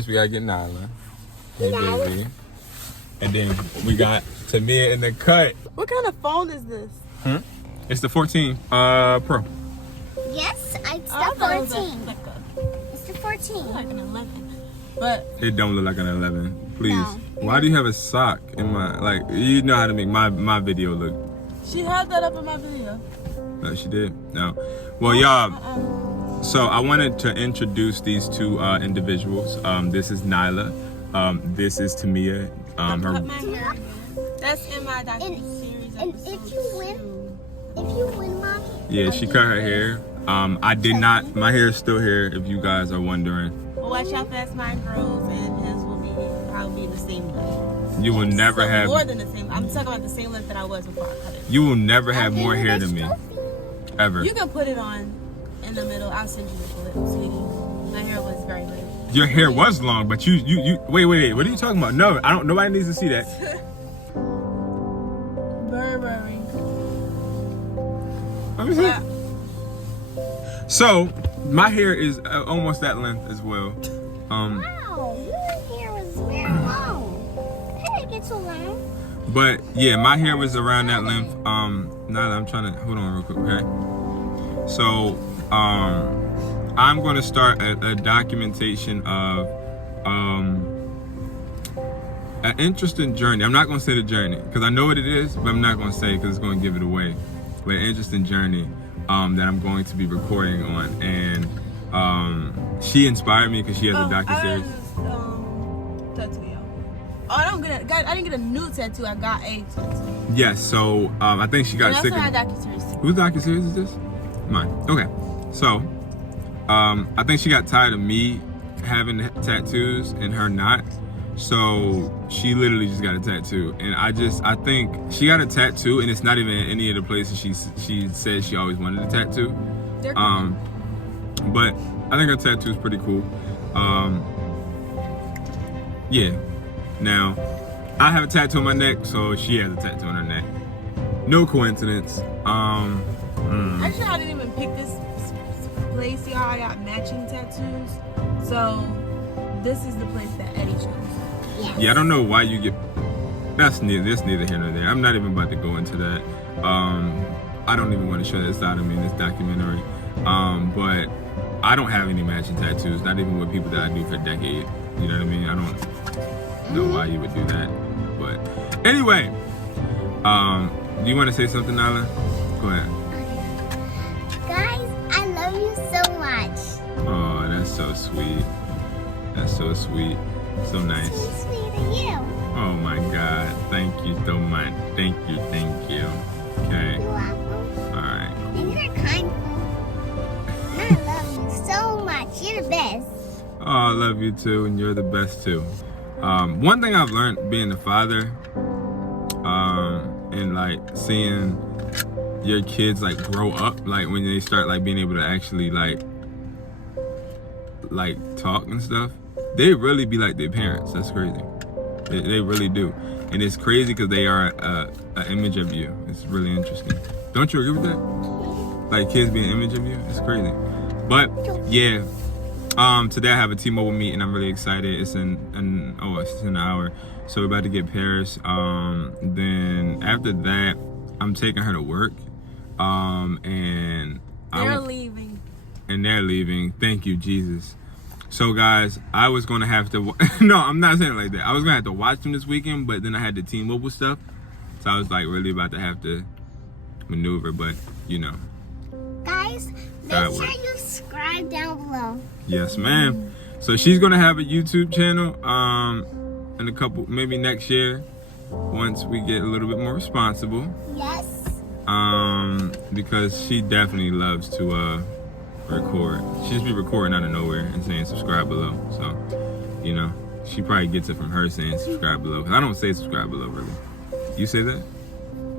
first we gotta get Nyla. Hey, baby. And then we got Tamia in the cut. What kind of phone is this? It's the 14 Pro. Yes, it's the 14. It's the 14. Like an 11. But it don't look like an 11. Please. No. Why do you have a sock in my, like, you know how to make my video look. She had that up in my video. No, she did? No. Well, y'all, so I wanted to introduce these two individuals. This is Nyla. This is Tamia. Cut my hair again. That's in my docu-series And if you win, Mom. Yeah, she cut her hair. I did not, my hair is still here if you guys are wondering. Well, watch how fast mine grows, and his will be probably the same length. You will never have more than the same. I'm talking about the same length that I was before I cut it. You will never have more hair than me. Ever. You can put it on in the middle. I'll send you the clip, sweetie. My hair was very long. Your hair was long, but you wait. What are you talking about? No, I don't. Nobody needs to see that. Burberry. Let me see. So my hair is almost that length as well. Wow, your hair was very long. How did it get so long? But yeah, my hair was around that length. Now that I'm trying to hold on real quick, okay? So I'm gonna start a documentation of an interesting journey. I'm not gonna say the journey because I know what it is, but I'm not gonna say because it's gonna give it away. But an interesting journey that I'm going to be recording on, and she inspired me because she has a docuseries. Tattoo. Oh, I didn't get a new tattoo. I got a tattoo. Yes, so I think she got sick. Whose docuseries is this? Mine. Okay, so I think she got tired of me having tattoos and her not. So she literally just got a tattoo, and I think she got a tattoo, and it's not even any of the places she said she always wanted a tattoo. But I think her tattoo is pretty cool. Yeah. Now, I have a tattoo on my neck, so she has a tattoo on her neck. No coincidence. Actually, I didn't even pick this place, y'all. I got matching tattoos, so this is the place that Eddie chose. Yes. Yeah, I don't know why you get. That's neither here nor there. I'm not even about to go into that. I don't even want to show that side of me in this documentary. But I don't have any matching tattoos, not even with people that I knew for a decade. You know what I mean? I don't know why you would do that. But anyway, do you want to say something, Nyla? Go ahead. Guys, I love you so much. Oh, that's so sweet. That's so sweet. So nice. So sweet of you. Oh my God. Thank you so much. Thank you. Okay. You're welcome. Alright. And you're kind. And I love you so much. You're the best. Oh, I love you too, and you're the best too. One thing I've learned being a father, and like seeing your kids like grow up, like when they start like being able to actually like talk and stuff, they really be like their parents. That's crazy. They really do, and it's crazy because they are an image of you. It's really interesting. Don't you agree with that? Like kids being an image of you, it's crazy. But yeah. Today I have a T-Mobile meet and I'm really excited. It's in an hour. So we're about to get Paris. Then after that, I'm taking her to work. And they're leaving. And they're leaving. Thank you, Jesus. So guys, I was gonna have to, no, I'm not saying it like that. I was gonna have to watch them this weekend, but then I had the T-Mobile stuff. So I was like really about to have to maneuver, but you know. Guys, make sure you subscribe down below. Yes, ma'am. So she's gonna have a YouTube channel in a couple, maybe next year, once we get a little bit more responsible. Yes. Because she definitely loves to record. She just be recording out of nowhere and saying subscribe below. So, you know, she probably gets it from her saying subscribe below. Cause I don't say subscribe below really. You say that?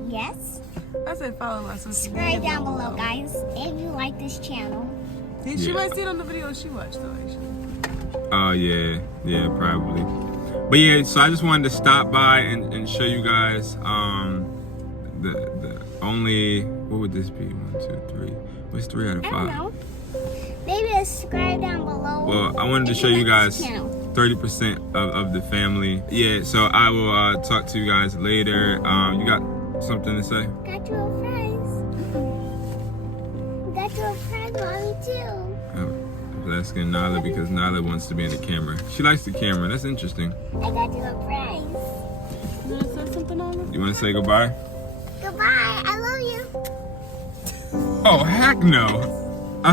Yes. I said follow my sister. Subscribe down below, guys, if you like this channel. She might see it on the video she watched though, actually. Oh yeah, probably. But yeah, so I just wanted to stop by and show you guys the only, what would this be? 1, 2, 3. What's 3 out of 5? I don't know. Maybe subscribe down below. Well, I wanted to show you guys 30% of the family. Yeah, so I will talk to you guys later. You got something to say? Got you a prize. Got you a prize, mommy, too. I was asking Nyla because Nyla wants to be in the camera. She likes the camera. That's interesting. I got you a prize. You want to say something on it? You want to say goodbye? Goodbye. I love you. Oh, heck no. No.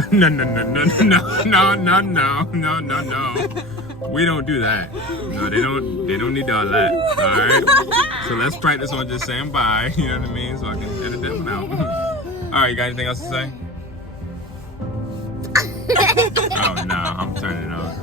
We don't do that. No, they don't need all that. All right. So let's practice on just saying bye. You know what I mean? So I can edit that one out. All right. You got anything else to say? Oh no, I'm turning it off.